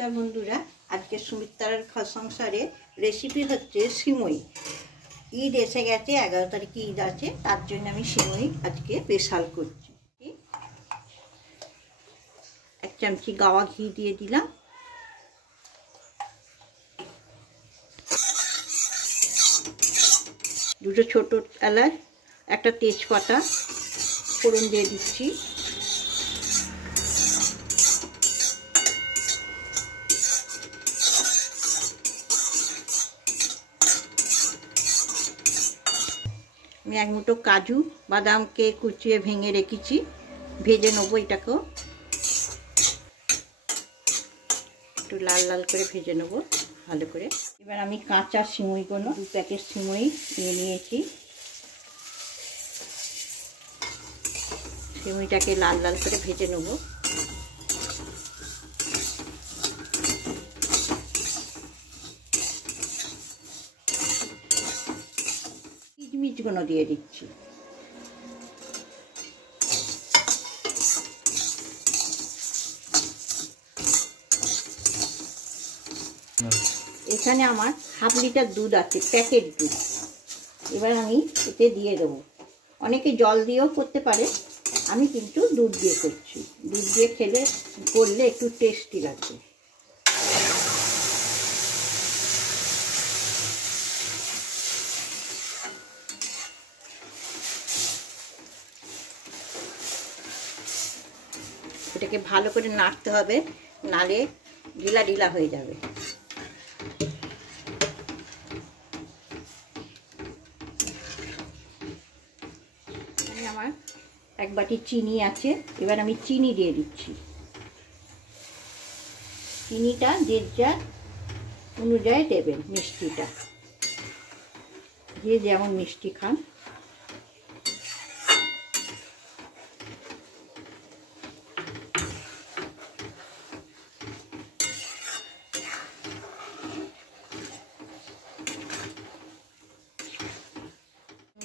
নমস্কার বন্ধুরা, আজকে সুমিত্রার সংসারে রেসিপি হচ্ছে সিমই। ঈদ এসে গেছে, 11 তারিখে ঈদ আছে, তার জন্য আমি সিমই আজকে স্পেশাল করছি। 1 চামচি গাওয়া ঘি দিয়ে দিলাম, দুটো ছোট এলাচ, একটা তেজপাতা ফোড়ন দিয়ে দিচ্ছি। আমি 1 মুঠো কাজু বাদামকে কুচিয়ে ভেঙে রেখেছি, ভেজে নেবো। এটাকেও একটু লাল লাল করে ভেজে নেবো ভালো করে। এবার আমি কাঁচা সিমইগুলো 2 প্যাকেট সিমই নিয়ে নিয়েছি। সিমইটাকে লাল লাল করে ভেজে নেবো। কিশমিশগুলো দিয়ে দিচ্ছি। এখানে আমার ½ লিটার দুধ আছে, প্যাকেট দুধ। এবার আমি এতে দিয়ে দেবো। অনেকে জল দিয়েও করতে পারে, আমি কিন্তু দুধ দিয়ে করছি। দুধ দিয়ে করলে একটু টেস্টি লাগবে। এটাকে ভালো করে নাড়তে হবে, নালে ঢিলা ঢিলা হয়ে যাবে। আমার 1 বাটি চিনি আছে, এবার আমি চিনি দিয়ে দিচ্ছি। চিনিটা যে যা অনুযায়ী দেবেন, মিষ্টিটা যে যেমন মিষ্টি খান।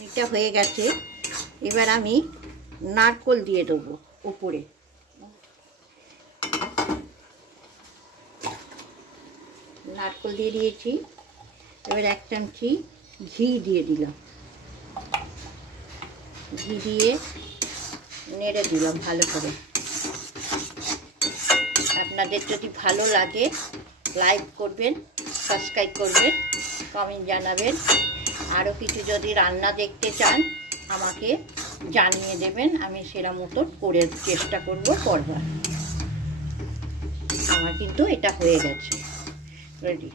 এটা হয়ে গেছে। এবার আমি নারকেল দিয়ে দেবো উপরে। নারকেল দিয়ে দিয়েছি। এবার 1 চামচি ঘি দিয়ে দিলাম। ঘি দিয়ে নেড়ে দিলাম ভালো করে। আপনাদের যদি ভালো লাগে লাইক করবেন, সাবস্ক্রাইব করবেন, কমেন্ট জানাবেন। আরও কিছু যদি রান্না দেখতে চান আমাকে জানিয়ে দেবেন, আমি সেরা মতো করে চেষ্টা করব করবার। আমার কিন্তু এটা হয়ে গেছে, রেডি।